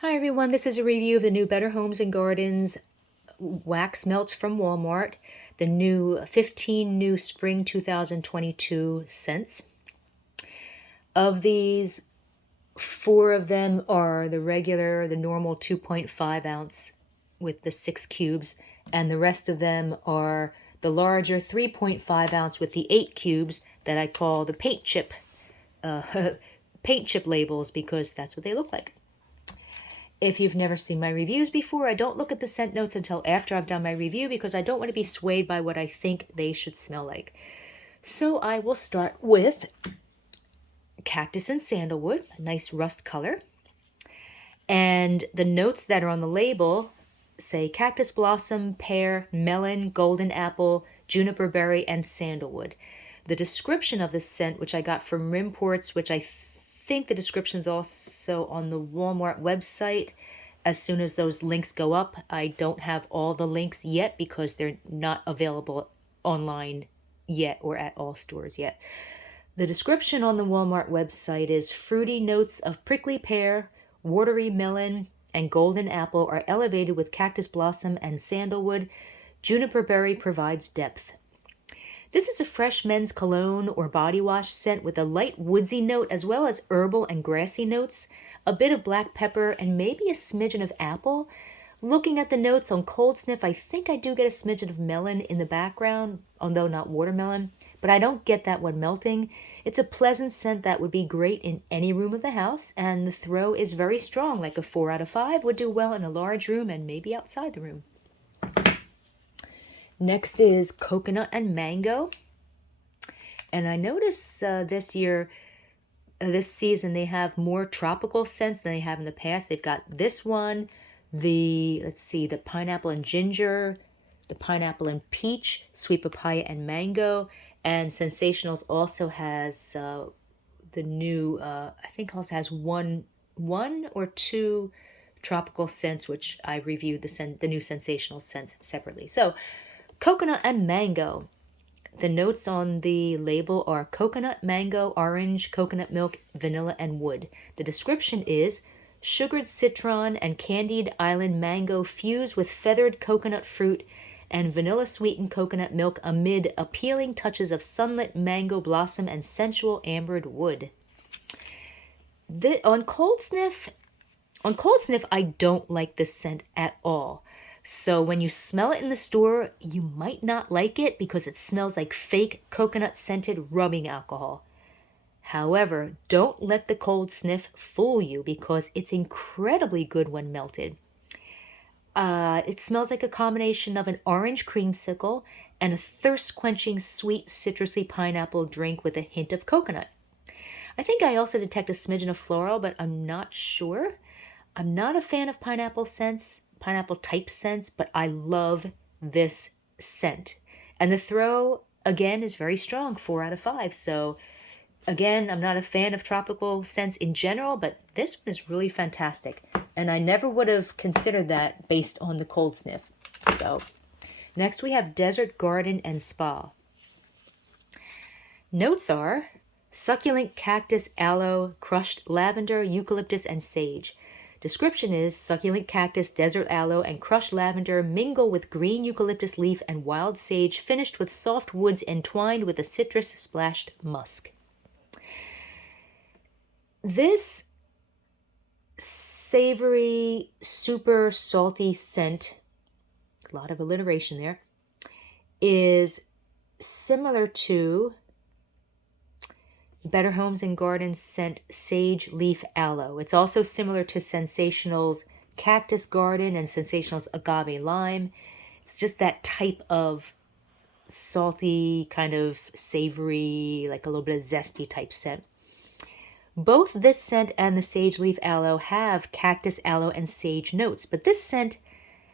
Hi everyone, this is a review of the new Better Homes and Gardens wax melts from Walmart, the new 15 new spring 2022 scents. Of these, 4 of them are the normal 2.5 ounce with the 6 cubes, and the rest of them are the larger 3.5 ounce with the 8 cubes that I call the paint chip paint chip labels because that's what they look like. If you've never seen my reviews before, I don't look at the scent notes until after I've done my review because I don't want to be swayed by what I think they should smell like. So I will start with Cactus and Sandalwood, a nice rust color. And the notes that are on the label say cactus blossom, pear, melon, golden apple, juniper berry, and sandalwood. The description of this scent, which I got from Rimports, which I think the description is also on the Walmart website. As soon as those links go up, I don't have all the links yet because they're not available online yet or at all stores yet. The description on the Walmart website is fruity notes of prickly pear, watery melon, and golden apple are elevated with cactus blossom and sandalwood. Juniper berry provides depth. This is a fresh men's cologne or body wash scent with a light woodsy note as well as herbal and grassy notes, a bit of black pepper, and maybe a smidgen of apple. Looking at the notes on cold sniff, I think I do get a smidgen of melon in the background, although not watermelon, but I don't get that when melting. It's a pleasant scent that would be great in any room of the house, and the throw is very strong, like a 4 out of 5 would do well in a large room and maybe outside the room. Next is coconut and mango. And I notice this season, they have more tropical scents than they have in the past. They've got this one, the pineapple and ginger, the pineapple and peach, sweet papaya and mango. And Sensationals also has the new, I think also has one or two tropical scents, which I reviewed the new Sensational scents separately. So coconut and mango. The notes on the label are coconut, mango, orange, coconut milk, vanilla, and wood. The description is sugared citron and candied island mango fused with feathered coconut fruit and vanilla sweetened coconut milk amid appealing touches of sunlit mango blossom and sensual ambered wood. On cold sniff, I don't like this scent at all. So when you smell it in the store, you might not like it because it smells like fake coconut-scented rubbing alcohol. However, don't let the cold sniff fool you because it's incredibly good when melted. It smells like a combination of an orange creamsicle and a thirst-quenching sweet citrusy pineapple drink with a hint of coconut. I think I also detect a smidgen of floral, but I'm not sure. I'm not a fan of pineapple type scents, but I love this scent. And the throw, again, is very strong, 4 out of 5. So, again, I'm not a fan of tropical scents in general, but this one is really fantastic. And I never would have considered that based on the cold sniff. So, next we have Desert Garden and Spa. Notes are succulent cactus, aloe, crushed lavender, eucalyptus, and sage. Description is succulent cactus, desert aloe, and crushed lavender mingle with green eucalyptus leaf and wild sage, finished with soft woods entwined with a citrus splashed musk. This savory, super salty scent, a lot of alliteration there, is similar to Better Homes and Gardens scent Sage Leaf Aloe. It's also similar to Sensational's Cactus Garden and Sensational's Agave Lime. It's just that type of salty, kind of savory, like a little bit of zesty type scent. Both this scent and the Sage Leaf Aloe have cactus, aloe, and sage notes, but this scent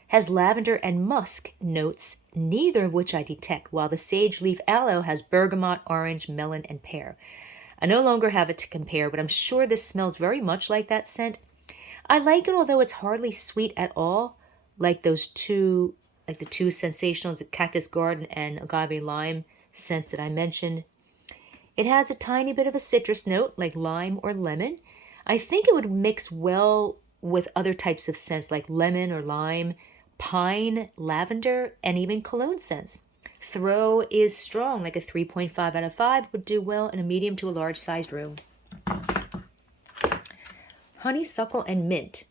has lavender and musk notes, neither of which I detect, while the Sage Leaf Aloe has bergamot, orange, melon, and pear. I no longer have it to compare, but I'm sure this smells very much like that scent. I like it, although it's hardly sweet at all, like the two Sensationals, Cactus Garden and Agave Lime scents that I mentioned. It has a tiny bit of a citrus note, like lime or lemon. I think it would mix well with other types of scents like lemon or lime, pine, lavender, and even cologne scents. Throw is strong, like a 3.5 out of 5, would do well in a medium to a large sized room. Honeysuckle and mint.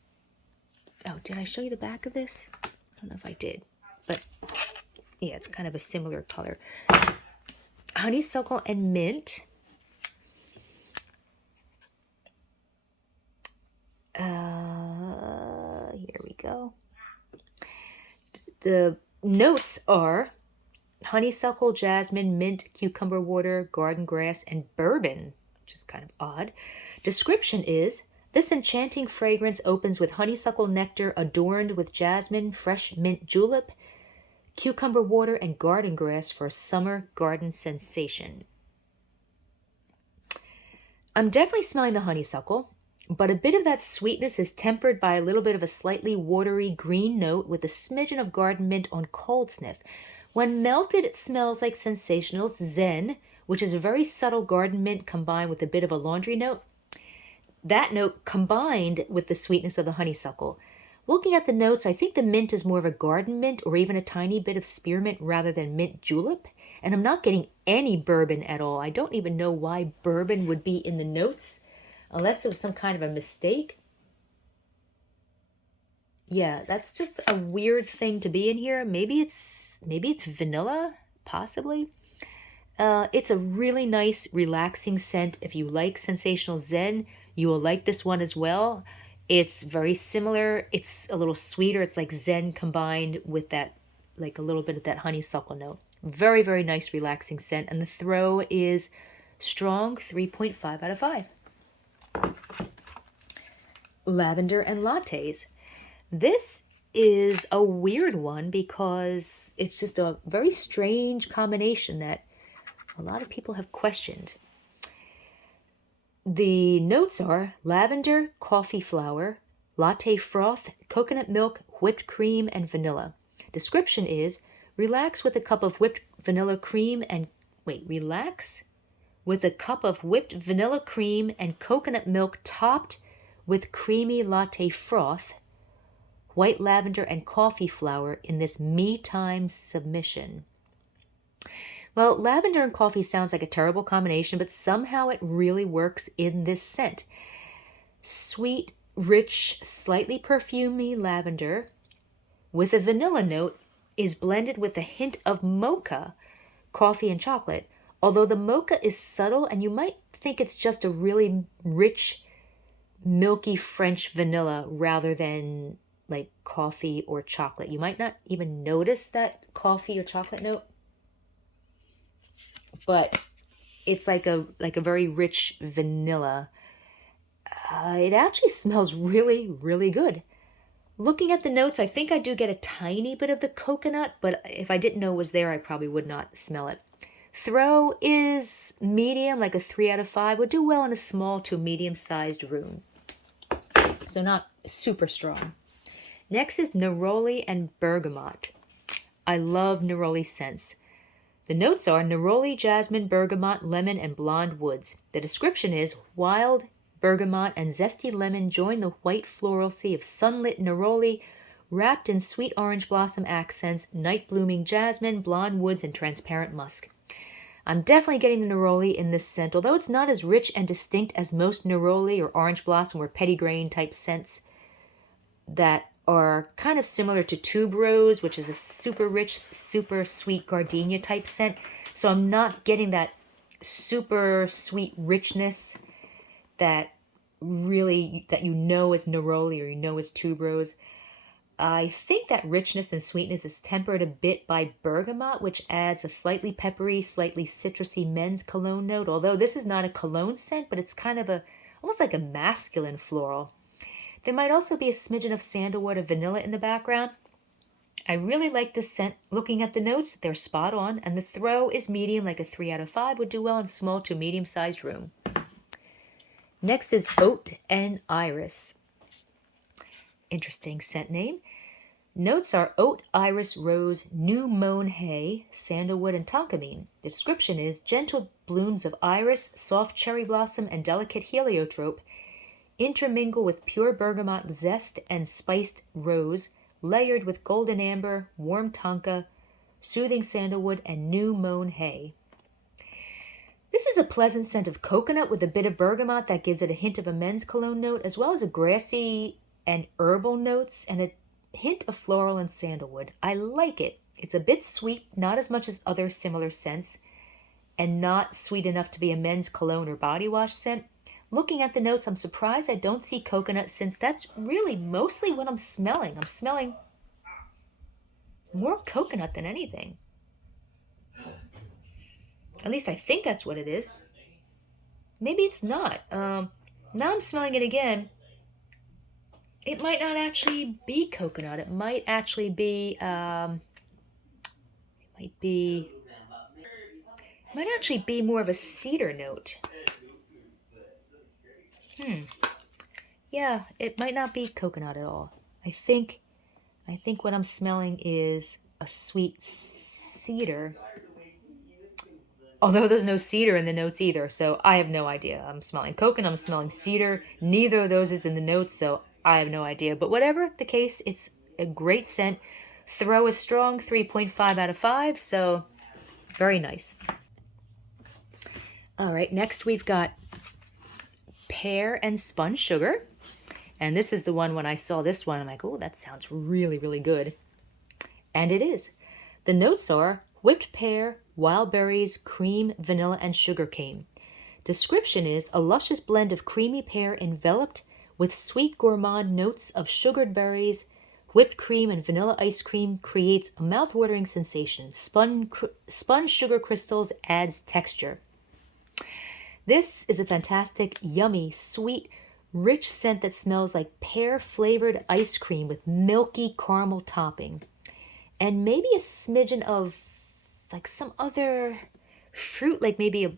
Oh, did I show you the back of this? I don't know if I did, but yeah, it's kind of a similar color. Honeysuckle and mint. Here we go. The notes are honeysuckle, jasmine, mint, cucumber water, garden grass, and bourbon, which is kind of odd. Description is, this enchanting fragrance opens with honeysuckle nectar adorned with jasmine, fresh mint julep, cucumber water, and garden grass for a summer garden sensation. I'm definitely smelling the honeysuckle, but a bit of that sweetness is tempered by a little bit of a slightly watery green note with a smidgen of garden mint on cold sniff. When melted, it smells like Sensational Zen, which is a very subtle garden mint combined with a bit of a laundry note. That note combined with the sweetness of the honeysuckle. Looking at the notes, I think the mint is more of a garden mint or even a tiny bit of spearmint rather than mint julep. And I'm not getting any bourbon at all. I don't even know why bourbon would be in the notes, unless it was some kind of a mistake. Yeah, that's just a weird thing to be in here. Maybe it's vanilla, possibly. It's a really nice, relaxing scent. If you like Sensational Zen, you will like this one as well. It's very similar. It's a little sweeter. It's like Zen combined with that, like a little bit of that honeysuckle note. Very, very nice, relaxing scent. And the throw is strong, 3.5 out of 5. Lavender and Lattes. This is a weird one because it's just a very strange combination that a lot of people have questioned. The notes are lavender, coffee flower, latte froth, coconut milk, whipped cream, and vanilla. Description is, relax with a cup of whipped vanilla cream and coconut milk topped with creamy latte froth, white lavender, and coffee flower in this me time submission. Well, lavender and coffee sounds like a terrible combination, but somehow it really works in this scent. Sweet, rich, slightly perfumey lavender with a vanilla note is blended with a hint of mocha, coffee, and chocolate. Although the mocha is subtle and you might think it's just a really rich, milky French vanilla rather than like coffee or chocolate. You might not even notice that coffee or chocolate note, but it's like a very rich vanilla. It actually smells really, really good. Looking at the notes, I think I do get a tiny bit of the coconut, but if I didn't know it was there, I probably would not smell it. Throw is medium, like a 3 out of 5. Would do well in a small to medium-sized room. So not super strong. Next is Neroli and Bergamot. I love Neroli scents. The notes are Neroli, jasmine, bergamot, lemon, and blonde woods. The description is wild bergamot and zesty lemon join the white floral sea of sunlit neroli, wrapped in sweet orange blossom accents, night blooming jasmine, blonde woods, and transparent musk. I'm definitely getting the neroli in this scent, although it's not as rich and distinct as most neroli or orange blossom or petitgrain type scents that are kind of similar to tuberose, which is a super rich, super sweet gardenia type scent. So I'm not getting that super sweet richness that you know is neroli or you know is tuberose. I think that richness and sweetness is tempered a bit by bergamot, which adds a slightly peppery, slightly citrusy men's cologne note. Although this is not a cologne scent, but it's kind of almost like a masculine floral. There might also be a smidgen of sandalwood or vanilla in the background. I really like this scent. Looking at the notes, they're spot on, and the throw is medium, like a 3 out of 5, would do well in a small to medium-sized room. Next is Oat and Iris. Interesting scent name. Notes are oat, iris, rose, new mown hay, sandalwood, and tonkamine. The description is gentle blooms of iris, soft cherry blossom, and delicate heliotrope intermingle with pure bergamot zest and spiced rose, layered with golden amber, warm tonka, soothing sandalwood, and new mown hay. This is a pleasant scent of coconut with a bit of bergamot that gives it a hint of a men's cologne note, as well as a grassy and herbal notes and a hint of floral and sandalwood. I like it. It's a bit sweet, not as much as other similar scents, and not sweet enough to be a men's cologne or body wash scent. Looking at the notes, I'm surprised I don't see coconut, since that's really mostly what I'm smelling. I'm smelling more coconut than anything. At least I think that's what it is. Maybe it's not. Now I'm smelling it again. It might not actually be coconut. It might actually be, might actually be more of a cedar note. Yeah, it might not be coconut at all. I think what I'm smelling is a sweet cedar. Although there's no cedar in the notes either, so I have no idea. I'm smelling coconut, I'm smelling cedar. Neither of those is in the notes, so I have no idea. But whatever the case, it's a great scent. Throw is strong, 3.5 out of 5, so very nice. All right, next we've got Pear and Spun Sugar. And this is the one, when I saw this one, I'm like, oh, that sounds really, really good. And it is. The notes are whipped pear, wild berries, cream, vanilla, and sugar cane. Description is a luscious blend of creamy pear enveloped with sweet gourmand notes of sugared berries. Whipped cream and vanilla ice cream creates a mouth-watering sensation. Spun sugar crystals adds texture. This is a fantastic, yummy, sweet, rich scent that smells like pear-flavored ice cream with milky caramel topping. And maybe a smidgen of like some other fruit, like maybe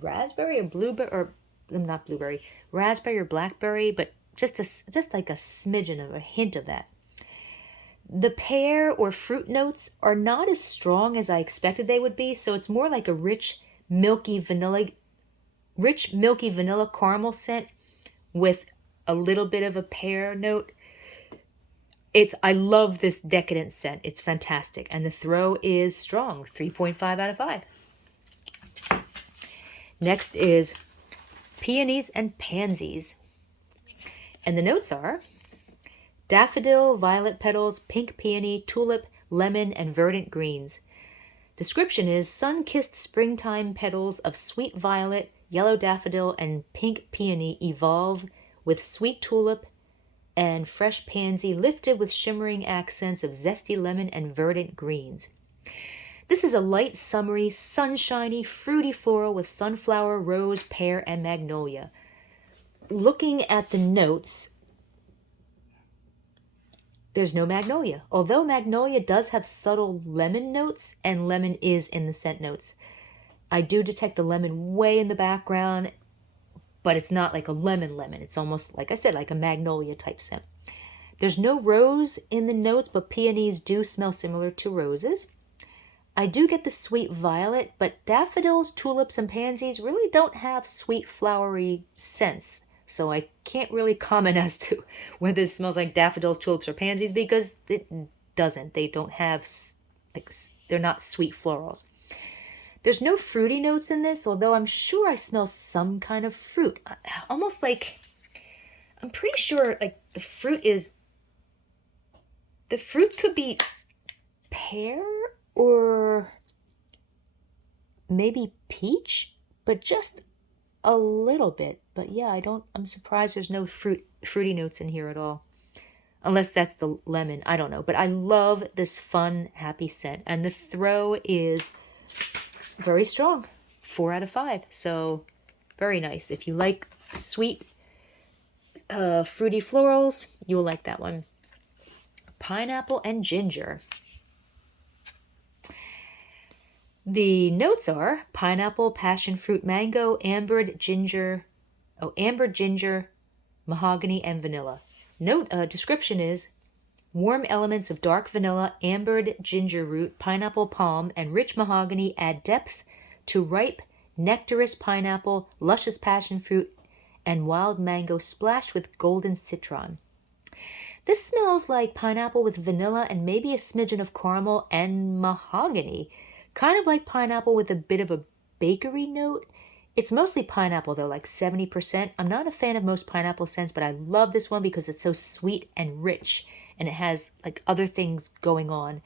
raspberry or blueberry, or not blueberry, raspberry or blackberry, but just like a smidgen of a hint of that. The pear or fruit notes are not as strong as I expected they would be, so it's more like a rich, milky vanilla caramel scent with a little bit of a pear note. I love this decadent scent. It's fantastic. And the throw is strong, 3.5 out of 5. Next is Peonies and Pansies. And the notes are daffodil, violet petals, pink peony, tulip, lemon, and verdant greens. Description is sun-kissed springtime petals of sweet violet, yellow daffodil, and pink peony evolve with sweet tulip and fresh pansy lifted with shimmering accents of zesty lemon and verdant greens. This is a light, summery, sunshiny, fruity floral with sunflower, rose, pear, and magnolia. Looking at the notes, there's no magnolia. Although magnolia does have subtle lemon notes, and lemon is in the scent notes. I do detect the lemon way in the background, but it's not like a lemon. It's almost, like I said, like a magnolia type scent. There's no rose in the notes, but peonies do smell similar to roses. I do get the sweet violet, but daffodils, tulips, and pansies really don't have sweet flowery scents. So I can't really comment as to whether this smells like daffodils, tulips, or pansies, because it doesn't. They don't have, they're not sweet florals. There's no fruity notes in this, although I'm sure I smell some kind of fruit. Almost like, I'm pretty sure like the fruit could be pear or maybe peach, but just a little bit. But yeah, I'm surprised there's no fruity notes in here at all. Unless that's the lemon, I don't know. But I love this fun, happy scent. And the throw is very strong, 4 out of 5. So very nice. If you like sweet, fruity florals, you will like that one. Pineapple and ginger. The notes are pineapple, passion fruit, mango, ambered ginger, mahogany, and vanilla. Description is warm elements of dark vanilla, ambered ginger root, pineapple palm, and rich mahogany add depth to ripe, nectarous pineapple, luscious passion fruit, and wild mango splashed with golden citron. This smells like pineapple with vanilla and maybe a smidgen of caramel and mahogany. Kind of like pineapple with a bit of a bakery note. It's mostly pineapple though, like 70%. I'm not a fan of most pineapple scents, but I love this one because it's so sweet and rich and it has like other things going on.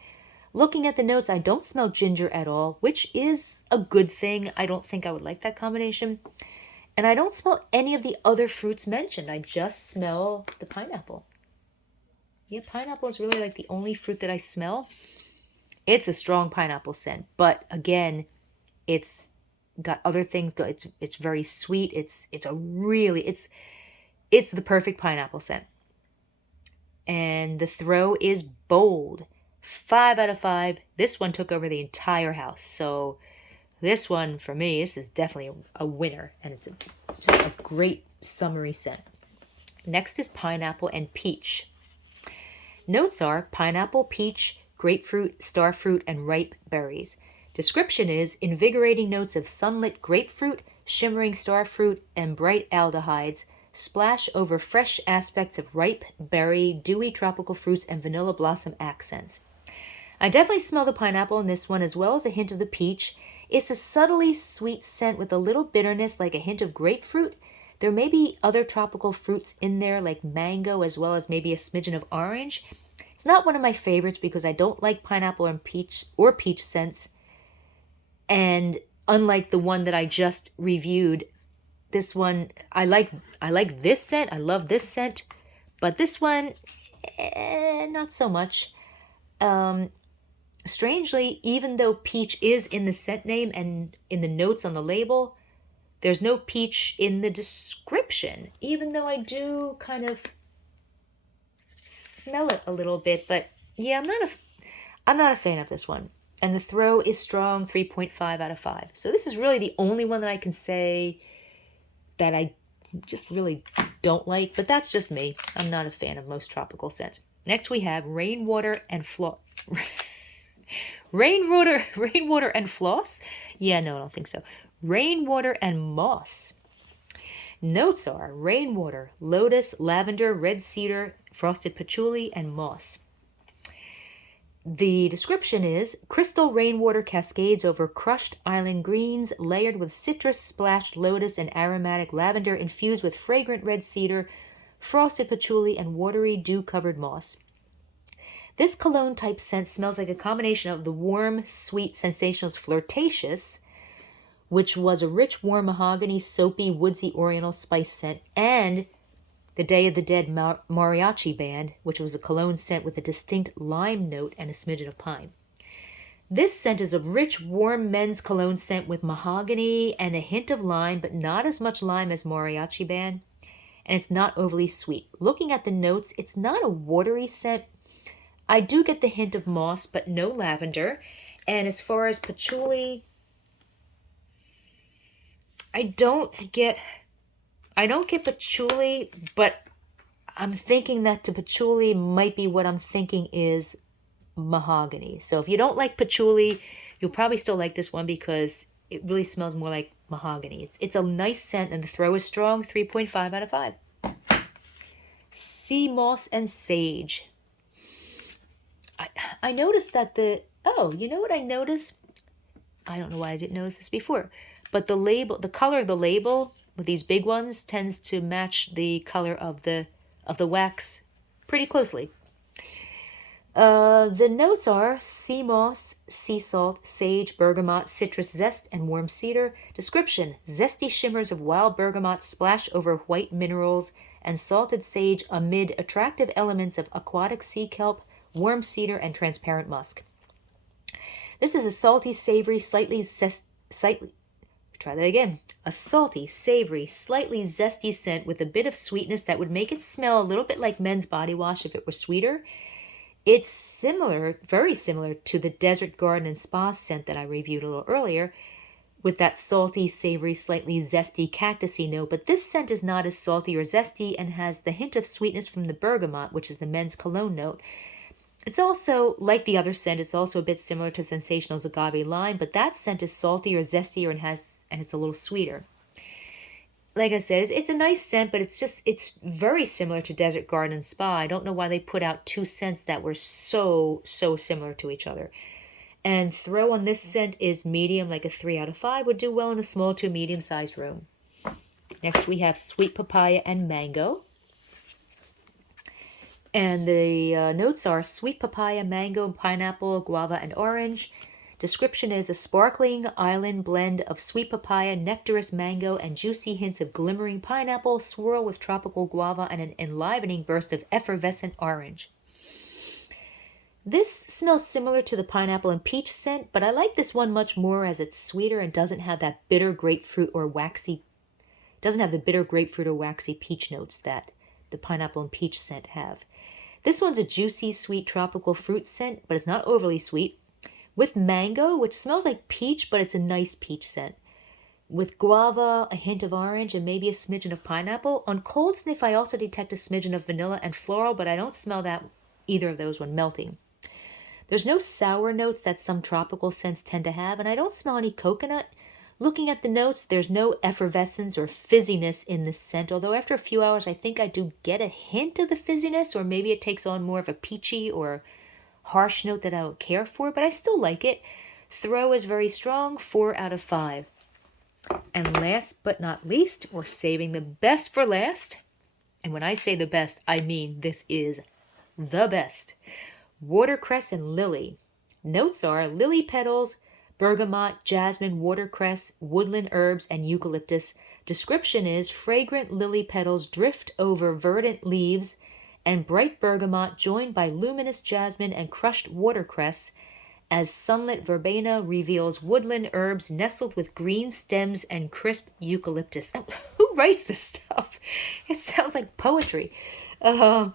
Looking at the notes, I don't smell ginger at all, which is a good thing. I don't think I would like that combination. And I don't smell any of the other fruits mentioned. I just smell the pineapple. Yeah, pineapple is really like the only fruit that I smell. It's a strong pineapple scent, but again, it's got other things. It's very sweet. It's the perfect pineapple scent. And the throw is bold. 5 out of 5. This one took over the entire house. So this one for me, this is definitely a winner, and it's just a great summery scent. Next is pineapple and peach. Notes are pineapple, peach, grapefruit, starfruit, and ripe berries. Description is invigorating notes of sunlit grapefruit, shimmering starfruit, and bright aldehydes splash over fresh aspects of ripe berry, dewy tropical fruits, and vanilla blossom accents. I definitely smell the pineapple in this one as well as a hint of the peach. It's a subtly sweet scent with a little bitterness like a hint of grapefruit. There may be other tropical fruits in there like mango as well as maybe a smidgen of orange. It's not one of my favorites because I don't like pineapple and peach scents. And unlike the one that I just reviewed, this one, I like this scent. I love this scent. But this one, not so much. Strangely, even though peach is in the scent name and in the notes on the label, there's no peach in the description, even though I do kind of smell it a little bit. But yeah, I'm not a fan of this one. And the throw is strong, 3.5 out of 5. So this is really the only one that I can say that I just really don't like. But that's just me. I'm not a fan of most tropical scents. Next we have rainwater and floss. Rainwater and floss? Yeah, no, I don't think so. Rainwater and moss. Notes are rainwater, lotus, lavender, red cedar, frosted patchouli, and moss. The description is crystal rainwater cascades over crushed island greens, layered with citrus splashed lotus and aromatic lavender, infused with fragrant red cedar, frosted patchouli, and watery dew-covered moss. This cologne-type scent smells like a combination of the warm, sweet Sensationals Flirtatious, which was a rich, warm mahogany, soapy, woodsy oriental spice scent, and the Day of the Dead Mariachi Band, which was a cologne scent with a distinct lime note and a smidgen of pine. This scent is a rich, warm men's cologne scent with mahogany and a hint of lime, but not as much lime as Mariachi Band, and it's not overly sweet. Looking at the notes, it's not a watery scent. I do get the hint of moss, but no lavender. And as far as patchouli, I don't get patchouli, but I'm thinking that the patchouli might be what I'm thinking is mahogany. So if you don't like patchouli, you'll probably still like this one because it really smells more like mahogany. It's a nice scent, and the throw is strong, 3.5 out of 5. Sea moss and sage. I noticed that you know what I noticed? I don't know why I didn't notice this before, but the color of the label with these big ones tends to match the color of the wax pretty closely. The notes are sea moss, sea salt, sage, bergamot, citrus zest, and warm cedar. Description: zesty shimmers of wild bergamot splash over white minerals and salted sage amid attractive elements of aquatic sea kelp, warm cedar, and transparent musk. This is a salty, savory, a salty, savory, slightly zesty scent with a bit of sweetness that would make it smell a little bit like men's body wash if it were sweeter. It's similar, very similar to the Desert Garden and Spa scent that I reviewed a little earlier, with that salty, savory, slightly zesty, cactusy note, but this scent is not as salty or zesty and has the hint of sweetness from the bergamot, which is the men's cologne note. It's also, like the other scent, it's also a bit similar to Sensational's Agave Lime, but that scent is salty or zestier and it's a little sweeter. like I said, it's a nice scent, but it's very similar to Desert Garden Spa. I don't know why they put out two scents that were so similar to each other. And throw on this scent is medium, like a 3 out of 5. Would do well in a small to medium-sized room. Next we have sweet papaya and mango. And the notes are sweet papaya, mango, pineapple, guava, and orange. Description is a sparkling island blend of sweet papaya, nectarous mango, and juicy hints of glimmering pineapple, swirl with tropical guava and an enlivening burst of effervescent orange. This smells similar to the pineapple and peach scent, but I like this one much more as it's sweeter and doesn't have that bitter grapefruit or waxy peach notes that the pineapple and peach scent have. This one's a juicy, sweet tropical fruit scent, but it's not overly sweet. With mango, which smells like peach, but it's a nice peach scent. With guava, a hint of orange, and maybe a smidgen of pineapple. On cold sniff, I also detect a smidgen of vanilla and floral, but I don't smell either of those when melting. There's no sour notes that some tropical scents tend to have, and I don't smell any coconut. Looking at the notes, there's no effervescence or fizziness in this scent, although after a few hours, I think I do get a hint of the fizziness, or maybe it takes on more of a peachy or harsh note that I don't care for, but I still like it. Throw is very strong, 4 out of 5. And last but not least, we're saving the best for last. And when I say the best, I mean this is the best. Watercress and lily. Notes are lily petals, bergamot, jasmine, watercress, woodland herbs, and eucalyptus. Description is fragrant lily petals drift over verdant leaves and bright bergamot joined by luminous jasmine and crushed watercress as sunlit verbena reveals woodland herbs nestled with green stems and crisp eucalyptus. Who writes this stuff? It sounds like poetry. But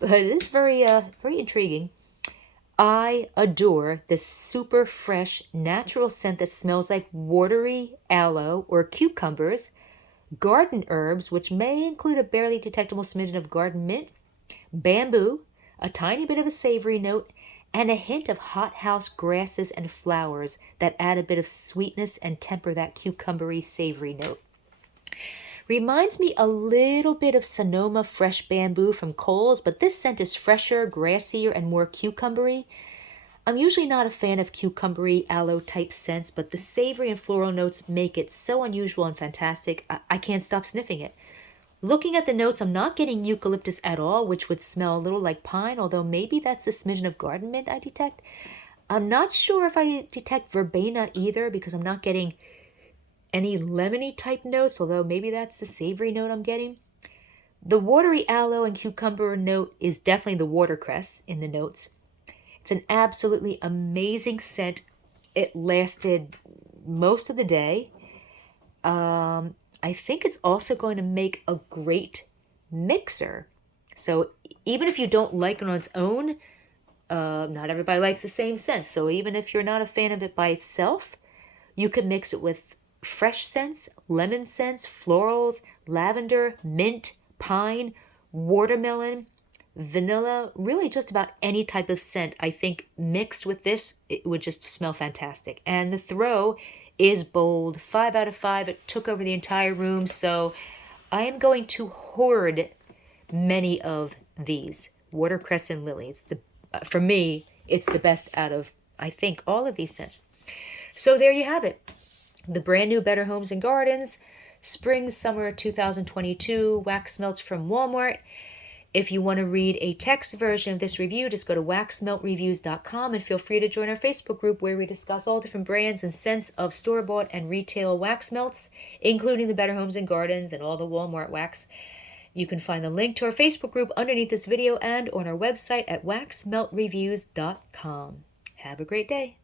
it is very intriguing. I adore this super fresh, natural scent that smells like watery aloe or cucumbers, garden herbs, which may include a barely detectable smidgen of garden mint, bamboo, a tiny bit of a savory note, and a hint of hothouse grasses and flowers that add a bit of sweetness and temper that cucumbery savory note. Reminds me a little bit of Sonoma fresh bamboo from Kohl's, but this scent is fresher, grassier, and more cucumbery. I'm usually not a fan of cucumbery aloe type scents, but the savory and floral notes make it so unusual and fantastic, I can't stop sniffing it. Looking at the notes, I'm not getting eucalyptus at all, which would smell a little like pine, although maybe that's the smidgen of garden mint I detect. I'm not sure if I detect verbena either, because I'm not getting any lemony type notes, although maybe that's the savory note I'm getting. The watery aloe and cucumber note is definitely the watercress in the notes. It's an absolutely amazing scent. It lasted most of the day. I think it's also going to make a great mixer. So even if you don't like it on its own, not everybody likes the same scent. So even if you're not a fan of it by itself, you can mix it with fresh scents, lemon scents, florals, lavender, mint, pine, watermelon, vanilla, really just about any type of scent. I think mixed with this, it would just smell fantastic. And the throw is bold, 5 out of 5. It took over the entire room, so I am going to hoard many of these. Watercress and lily. For me, it's the best out of, I think, all of these scents. So there you have it. The brand new Better Homes and Gardens, Spring Summer 2022 wax melts from Walmart. If you want to read a text version of this review, just go to waxmeltreviews.com and feel free to join our Facebook group where we discuss all different brands and scents of store-bought and retail wax melts, including the Better Homes and Gardens and all the Walmart wax. You can find the link to our Facebook group underneath this video and on our website at waxmeltreviews.com. Have a great day.